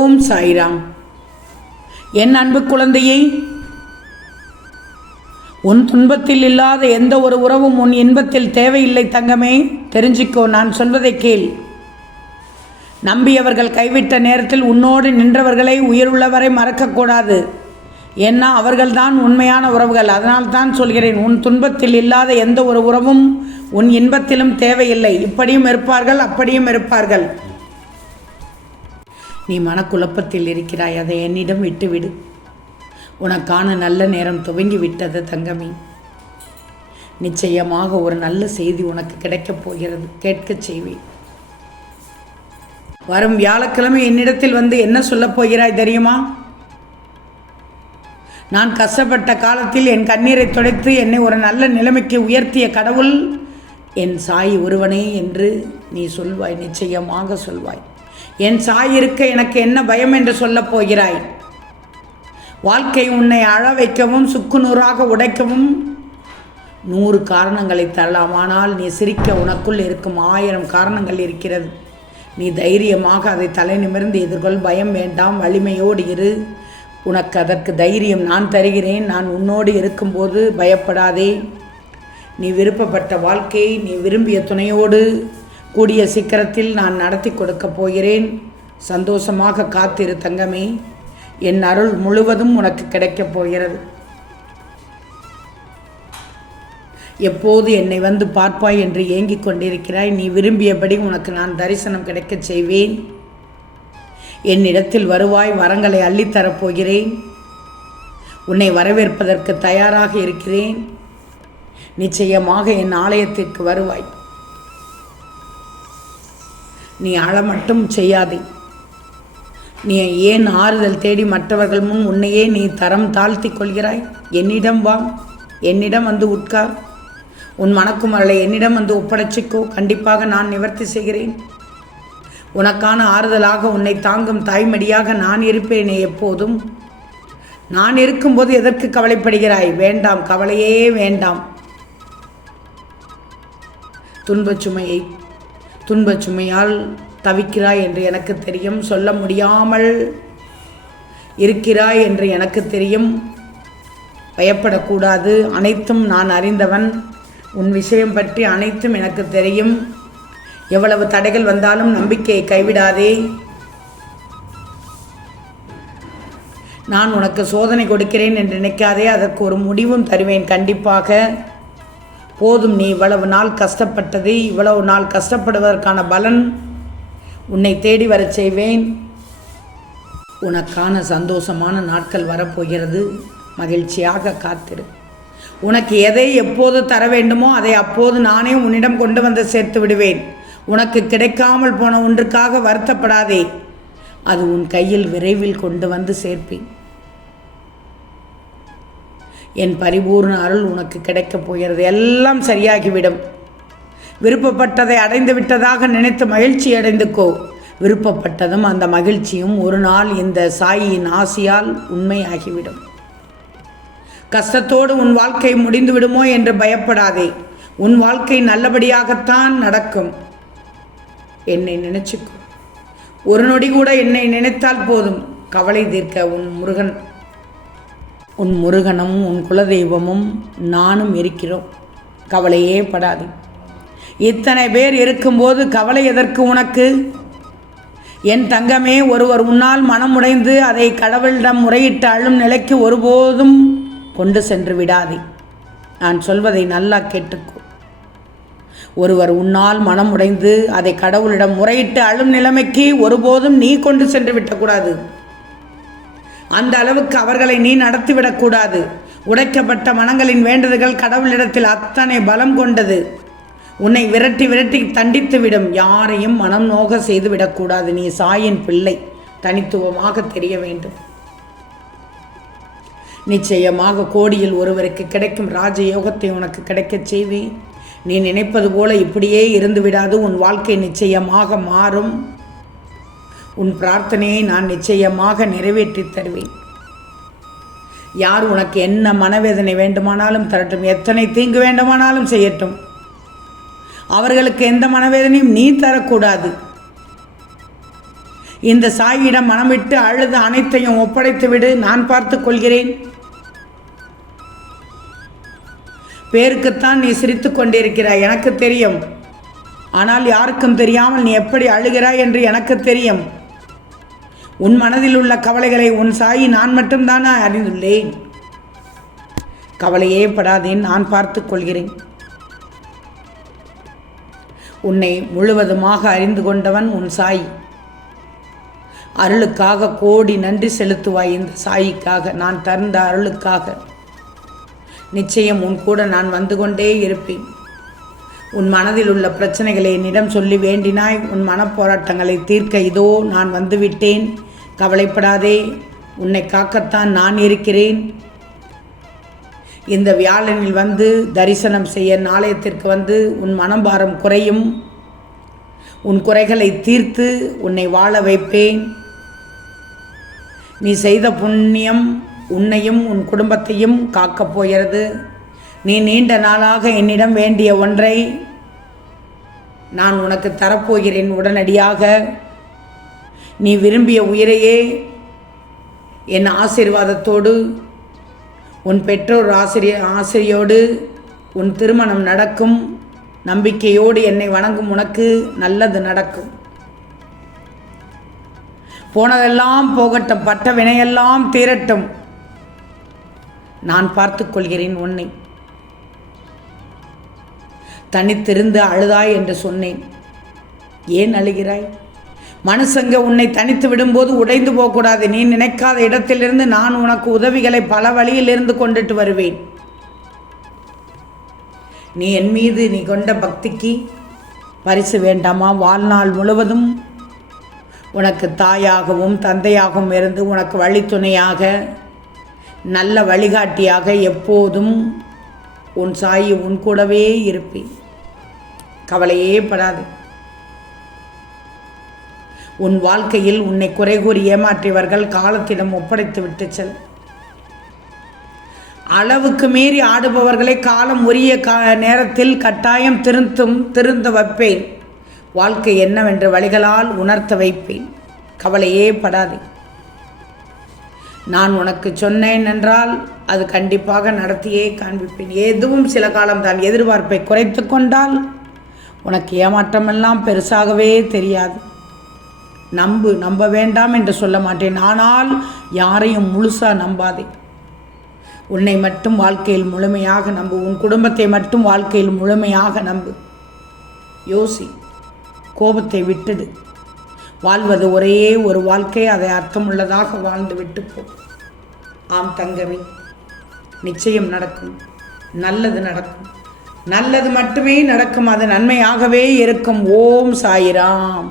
ஓம் சாய்ராம். என் அன்பு குழந்தையை உன் துன்பத்தில் இல்லாத எந்த ஒரு உறவும் உன் இன்பத்தில் தேவையில்லை தங்கமே. தெரிஞ்சுக்கோ நான் சொல்வதை கேள். நம்பியவர்கள் கைவிட்ட நேரத்தில் உன்னோடு நின்றவர்களை உயிருள்ளவரை மறக்கக்கூடாது. ஏன்னா அவர்கள்தான் உண்மையான உறவுகள். அதனால் தான் சொல்கிறேன் உன் துன்பத்தில் இல்லாத எந்த ஒரு உறவும் உன் இன்பத்திலும் தேவையில்லை. இப்படியும் இருப்பார்கள் அப்படியும் இருப்பார்கள். நீ மனக்குழப்பத்தில் இருக்கிறாய். அதை என்னிடம் விட்டுவிடு. உனக்கான நல்ல நேரம் துவங்கி விட்டது தங்கமி. நிச்சயமாக ஒரு நல்ல செய்தி உனக்கு கிடைக்கப் போகிறது. கேட்கச் செய்வேன். வரும் வியாழக்கிழமை என்னிடத்தில் வந்து என்ன சொல்லப் போகிறாய் தெரியுமா? நான் கஷ்டப்பட்ட காலத்தில் என் கண்ணீரை துடைத்து என்னை ஒரு நல்ல நிலைமைக்கு உயர்த்திய கடவுள் என் சாய் ஒருவனே என்று நீ சொல்வாய். நிச்சயமாக சொல்வாய். என் சாயிருக்க எனக்கு என்ன பயம் என்று சொல்லப் போகிறாய்? வாழ்க்கை உன்னை அழ வைக்கவும் சுக்குநூறாக உடைக்கவும் நூறு காரணங்களை தரலாம். ஆனால் நீ சிரிக்க உனக்குள் இருக்கும் ஆயிரம் காரணங்கள் இருக்கிறது. நீ தைரியமாக அதை தலை நிமிர்ந்து எதிர்கொள். பயம் வேண்டாம் வலிமையோடு இரு. உனக்கு அதற்கு தைரியம் நான் தருகிறேன். நான் உன்னோடு இருக்கும்போது பயப்படாதே. நீ விருப்பப்பட்ட வாழ்க்கையை நீ விரும்பிய துணையோடு கூடிய சீக்கிரத்தில் நான் நடத்தி கொடுக்கப் போகிறேன். சந்தோஷமாக காத்திரு தங்கமே. என் அருள் முழுவதும் உனக்கு கிடைக்கப் போகிறது. எப்போது என்னை வந்து பார்ப்பாய் என்று ஏங்கிக் கொண்டிருக்கிறாய். நீ விரும்பியபடி உனக்கு நான் தரிசனம் கிடைக்கச் செய்வேன். என்னிடத்தில் வருவாய் வரங்களை அள்ளித்தரப் போகிறேன் உன்னை வரவேற்பதற்கு தயாராக இருக்கிறேன். நிச்சயமாக என் ஆலயத்திற்கு வருவாய். நீ அழ மட்டும் செய்யாதே. நீ ஏன் ஆறுதல் தேடி மற்றவர்கள் முன் உன்னையே நீ தரம் தாழ்த்தி கொள்கிறாய்? என்னிடம் வா. என்னிடம் வந்து உட்கார் உன் மனக்குமரலை என்னிடம் வந்து ஒப்படைச்சிக்கோ. கண்டிப்பாக நான் நிவர்த்தி செய்கிறேன். உனக்கான ஆறுதலாக உன்னை தாங்கும் தாய்மடியாக நான் இருப்பேனே எப்போதும். நான் இருக்கும்போது எதற்கு கவலைப்படுகிறாய்? வேண்டாம். கவலையே வேண்டாம். துன்பச் சுமையை துன்பச் சுமையால் தவிக்கிறாய் என்று எனக்கு தெரியும். சொல்ல முடியாமல் இருக்கிறாய் என்று எனக்கு தெரியும். பயப்படக்கூடாது. அனைத்தும் நான் அறிந்தவன். உன் விஷயம் பற்றி அனைத்தும் எனக்கு தெரியும். எவ்வளவு தடைகள் வந்தாலும் நம்பிக்கையை கைவிடாதே. நான் உனக்கு சோதனை கொடுக்கிறேன் என்று நினைக்காதே. அதற்கு ஒரு முடிவும் தருவேன். கண்டிப்பாக போதும் நீ இவ்வளவு நாள் கஷ்டப்பட்டது இவ்வளவு நாள் கஷ்டப்படுவதற்கான பலன் உன்னை தேடி வரச் செய்வேன். உனக்கான சந்தோஷமான நாட்கள் வரப்போகிறது. மகிழ்ச்சியாக காத்திரு. உனக்கு எதை எப்போது தர வேண்டுமோ அதை அப்போது நானே உன்னிடம் கொண்டு வந்து சேர்த்து விடுவேன். உனக்கு கிடைக்காமல் போன ஒன்றுக்காக வருத்தப்படாதே. அது உன் கையில் விரைவில் கொண்டு வந்து சேர்ப்பேன். என் பரிபூர்ண அருள் உனக்கு கிடைக்கப் போகிறது. எல்லாம் சரியாகிவிடும். விருப்பப்பட்டதை அடைந்து விட்டதாக நினைத்து மகிழ்ச்சி அடைந்துக்கோ. விருப்பப்பட்டதும் அந்த மகிழ்ச்சியும் ஒரு நாள் இந்த சாயியின் ஆசியால் உண்மையாகிவிடும் கஷ்டத்தோடு உன் வாழ்க்கை முடிந்து விடுமோ என்று பயப்படாதே. உன் வாழ்க்கை நல்லபடியாகத்தான் நடக்கும். என்னை நினைச்சுக்கோ. ஒரு நொடி கூட என்னை நினைத்தால் போதும். கவலை தீர்க்க உன் முருகன் உன் முருகனும் உன் குலதெய்வமும் நானும் இருக்கிறோம். கவலையே படாது. இத்தனை பேர் இருக்கும்போது கவலை எதற்கு உனக்கு? என் தங்கமே ஒருவர் உன்னால் மனமுடைந்து அதை கடவுளிடம் முறையிட்டு அழும் நிலைக்கு ஒருபோதும் கொண்டு சென்று விடாதே. நான் சொல்வதை நல்லா கேட்டுக்கோ. ஒருவர் உன்னால் மனம் உடைந்து அதை கடவுளிடம் முறையிட்டு அழும் நிலைமைக்கு ஒருபோதும் நீ கொண்டு சென்று விட்டக்கூடாது. அந்த அளவுக்கு அவர்களை நீ நடத்திவிடக்கூடாது உடைக்கப்பட்ட மனங்களின் வேண்டுதல்கள் கடவுளிடத்தில் அத்தனை பலம் கொண்டது. உன்னை விரட்டி விரட்டி தண்டித்து விடும் யாரையும் மனம் நோக செய்து விடக்கூடாது நீ சாயின் பிள்ளை. தனித்துவமாக தெரிய வேண்டும். நிச்சயமாக கோடியில் ஒருவருக்கு கிடைக்கும் ராஜயோகத்தை உனக்கு கிடைக்கச் செய்வேன். நீ நினைப்பது போல இப்படியே இருந்து விடாது உன் வாழ்க்கை நிச்சயமாக மாறும். உன் பிரார்த்தனையை நான் நிச்சயமாக நிறைவேற்றி தருவேன். யார் உனக்கு என்ன மனவேதனை வேண்டுமானாலும் தரட்டும் எத்தனை தீங்கு வேண்டுமானாலும் செய்யட்டும். அவர்களுக்கு எந்த மனவேதனையும் நீ தரக்கூடாது. இந்த சாயிடம் மனமிட்டு அழுது அனைத்தையும் ஒப்படைத்து விடு நான் பார்த்துக் கொள்கிறேன். பேருக்குத்தான் நீ சிரித்து கொண்டிருக்கிறாய் எனக்கு தெரியும். ஆனால் யாருக்கும் தெரியாமல் நீ எப்படி அழுகிறாய் என்று எனக்கு தெரியும். உன் மனதில் உள்ள கவலைகளை உன் சாயி நான் மட்டும்தானா அறிந்துள்ளேன். கவலையே படாதேன் நான் பார்த்துக் கொள்கிறேன். உன்னை முழுவதுமாக அறிந்து கொண்டவன் உன் சாய். அருளுக்காக கோடி நன்றி செலுத்துவாய் இந்த சாயிக்காக நான் தந்த அருளுக்காக. நிச்சயம் உன் கூட நான் வந்து கொண்டே இருப்பேன். உன் மனதில் உள்ள பிரச்சனைகளை என்னிடம் சொல்லி வேண்டினாய் உன் மனப்போராட்டங்களை தீர்க்க இதோ நான் வந்துவிட்டேன் கவலைப்படாதே. உன்னை காக்கத்தான் நான் இருக்கிறேன். இந்த வியாழனில் வந்து தரிசனம் செய்ய நாளையத்திற்கு வந்து உன் மனபாரம் குறையும். உன் குறைகளை தீர்த்து உன்னை வாழ வைப்பேன். நீ செய்த புண்ணியம் உன்னையும் உன் குடும்பத்தையும் காக்கப் போகிறது. நீ நீண்ட நாளாக என்னிடம் வேண்டிய ஒன்றை நான் உனக்கு தரப்போகிறேன் உடனடியாக. நீ விரும்பிய உயிரையே என் ஆசீர்வாதத்தோடு உன் பெற்றோர் ஆசிரிய ஆசிரியோடு உன் திருமணம் நடக்கும். நம்பிக்கையோடு என்னை வணங்கும் உனக்கு நல்லது நடக்கும். போனதெல்லாம் போகட்டும் பட்ட வினையெல்லாம் தீரட்டும். நான் பார்த்துக்கொள்கிறேன் உன்னை. தனித்திருந்து அழுதாய் என்று சொன்னேன். ஏன் அழுகிறாய்? மனுஷங்க உன்னை தனித்து விடும்போது உடைந்து போகக்கூடாது. நீ நினைக்காத இடத்திலிருந்து நான் உனக்கு உதவிகளை பல வழியிலிருந்து கொண்டுட்டு வருவேன். நீ என் மீது நீ கொண்ட பக்திக்கு பரிசு வேண்டாமா? வாழ்நாள் முழுவதும் உனக்கு தாயாகவும் தந்தையாகவும் இருந்து உனக்கு வழித்துணையாக நல்ல வழிகாட்டியாக எப்போதும் உன் சாயி உன் கூடவே இருப்பேன். கவலையே படாது. உன் வாழ்க்கையில் உன்னை குறை கூறி ஏமாற்றியவர்கள் காலத்திடம் ஒப்படைத்து விட்டு செல். அளவுக்கு மீறி ஆடுபவர்களை காலம் உரிய கா நேரத்தில் கட்டாயம் திருந்தும் திருந்த வைப்பேன். வாழ்க்கை என்னவென்று வழிகளால் உணர்த்த வைப்பேன். கவலையே படாதே. நான் உனக்கு சொன்னேன் என்றால் அது கண்டிப்பாக நடத்தியே காண்பிப்பேன். எதுவும் சில காலம் தான் எதிர்பார்ப்பை குறைத்து கொண்டால் உனக்கு ஏமாற்றமெல்லாம் பெருசாகவே தெரியாது. நம்பு நம்ப வேண்டாம் என்று சொல்ல மாட்டேன். ஆனால் யாரையும் முழுசாக நம்பாதே. உன்னை மட்டும் வாழ்க்கையில் முழுமையாக நம்பு. உன் குடும்பத்தை மட்டும் வாழ்க்கையில் முழுமையாக நம்பு. யோசி கோபத்தை விட்டுடு. வாழ்வது ஒரே ஒரு வாழ்க்கை. அதை அர்த்தமுள்ளதாக வாழ்ந்து விட்டு போ. ஆம் தங்கமே நிச்சயம் நடக்கும். நல்லது நடக்கும். நல்லது மட்டுமே நடக்கும். அது நன்மையாகவே இருக்கும். ஓம் சாயிராம்.